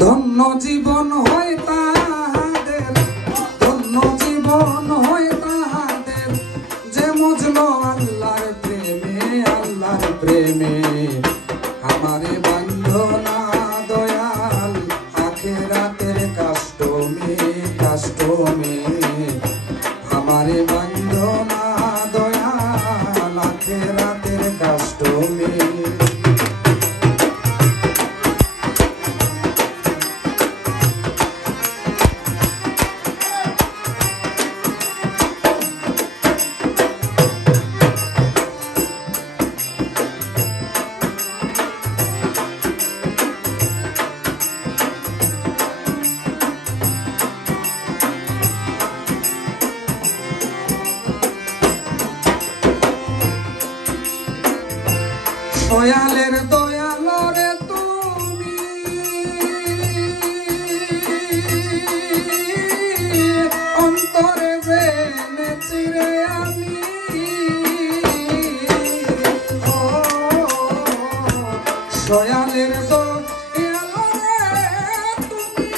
ধন্য জীবন হয় তাহাদের, ধন্য জীবন হয় তাহাদের, যে মজলো আল্লাহর প্রেমে, আল্লাহর প্রেমে। আমারে বান্ধো না দয়াল আখিরাতের কষ্ট মে, কষ্ট মে। আমারে বান্ধো না দয়াল আখিরাতের কষ্ট মে। দয়ালের দয়াল রে তুমি, অন্তরে জেনেছি রে আমি। ও দয়ালের দয়াল রে তুমি,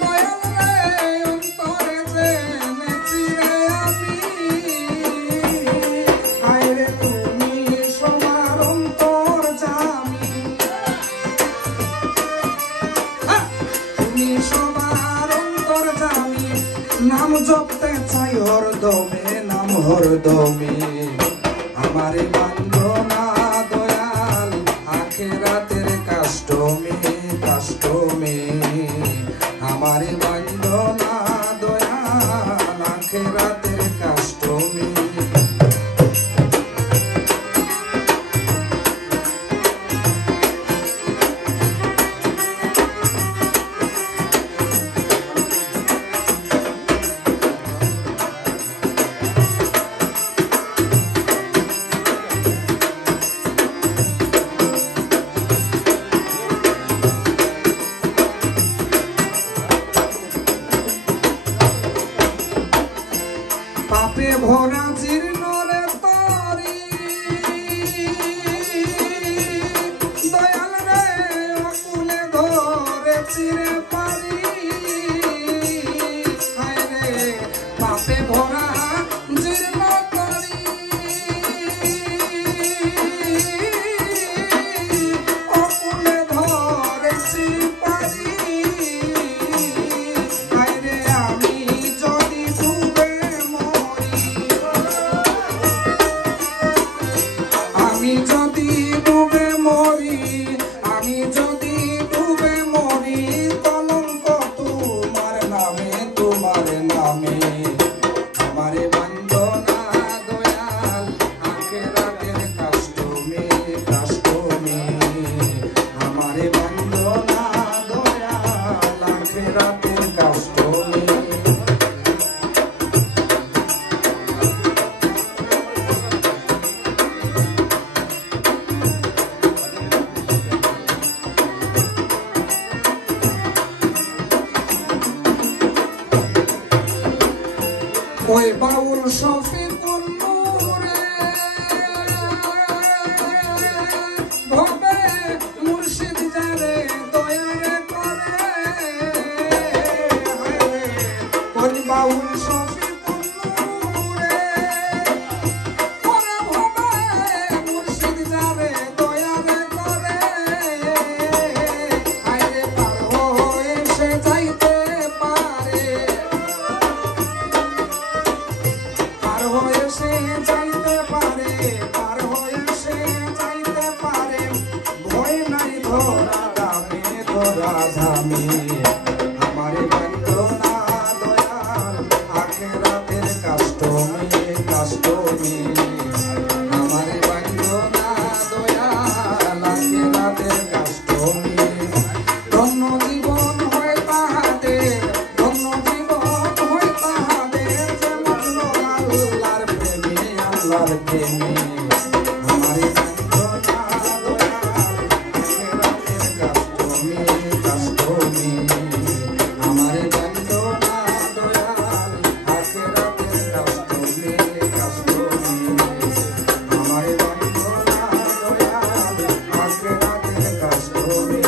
দয়াল রে অন্তরে জেনেছি রে আমি। নাম জপতে চাই হরদমে, নাম হরদমে। আমারে বান্ধো না দয়াল আখিরাতের কষ্ট মে, কষ্ট মে। আমারে বান্ধো না দয়াল আখিরাতের কষ্ট মে। পাপে ভরা জীর্ণ রে তরি, দয়াল রে অকুলে ধরেছি রে পারি। হায় রে পাপে ভরা জীর্ণ তরি, অকুলে ধরেছি পারি। হায় রে আমি যদি ডুবে আমি যদি ডুবে মরি, আমি যদি ডুবে মরি, কলঙ্ক তোমার নামে, তোমার নামে। আমারে বান্ধো না দয়াল আখিরাতের কষ্ট মে, কষ্ট মে। আমারে বান্ধো না দয়াল আখিরাতের কষ্ট মে। ওই বাউল শফিকুল নূরে ভবে মুর্শিদ যারে দয়ারে করে। ওই বাউল শফিকুল নূরে ভবে মুর্শিদ যারে দয়ারে করে। আইরে পার হয়ে সে যাইতে পারে, পার হয়ে সে যাইতে পারে, পার হয়ে সে যাইতে পারে। ভয় নাই ধরা ধামে, ধরা ধামে। আমারে বান্ধো না দয়াল আখিরাতের কষ্ট মে, কষ্ট মে। আমারে বান্ধো না দয়াল আখিরাতের কষ্ট মে। ধন্য জীবন হয় তাহাদের, ধন্য জীবন হয় তাহাদের, যে মজলো আল্লাহর প্রেমে, আল্লাহর প্রেমে। আমারে বান্ধো না দয়াল আখিরাতের কষ্ট মে, কষ্ট মে। আমি